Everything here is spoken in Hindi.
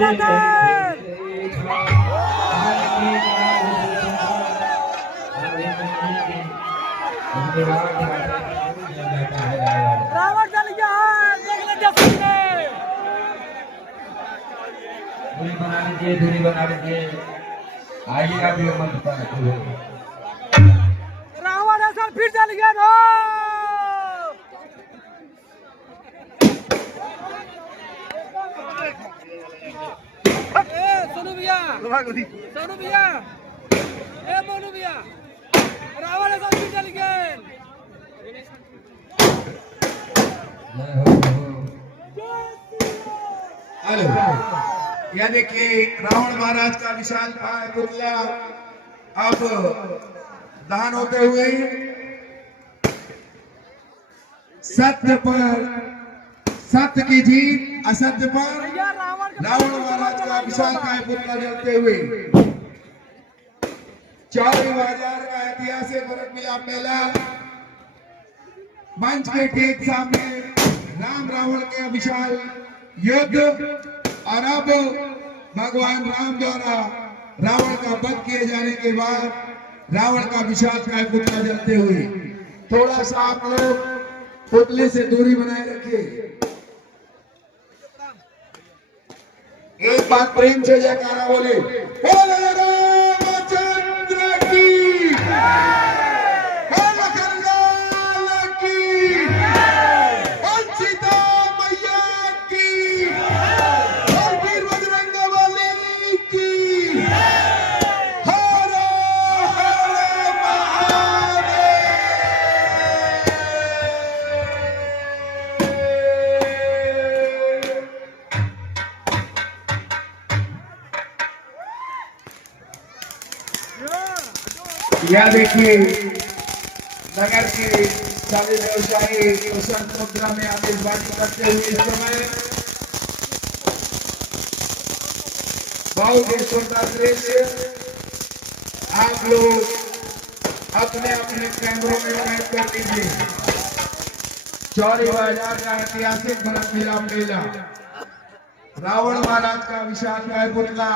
रावण चल गया है, देख लीजिए सामने। दूरी बना लीजिए, दूरी बना लीजिए। आइएगा भी मत पर रावण ऐसा फिर चल गया ना। सोनू भैया, सोनू भैया, मोनू भैया, रावण ऐसा फिर चल गया। हेलो, यानी कि रावण महाराज का विशाल पुतला अब दहन होते हुए सत्य पर सत्य की जीत, असत्य पर रावण महाराज का विशाल पुतला जलते हुए चौरी बाजार का ऐतिहासिक भरत मिलाप मेला मंच के ठीक सामने राम रावण के विशाल युद्ध। और अब भगवान राम द्वारा रावण का वध किए जाने के बाद रावण का विशाल काय पुतला जलते हुए थोड़ा सा आप लोग पुतले से दूरी बनाए रखिए। एक बात प्रेम से जयकारा बोले, बोले रामचंद्र की, बोल कल्याण की, बोल सीता मैया की, बोल वीर बजरंगबली की, हर हर महादेव। यह देखिए नगर के सारे व्यवसायी वसंत मुद्रा में आतिशबाजी करते हुए इस समय बहुत ही सुंदर दृश्य आप लोग अपने अपने कैमरों में कैद कर लीजिए। चौरी बाजार का ऐतिहासिक भरत मिलाप मेला, रावण महाराज का विशाल काय पुतला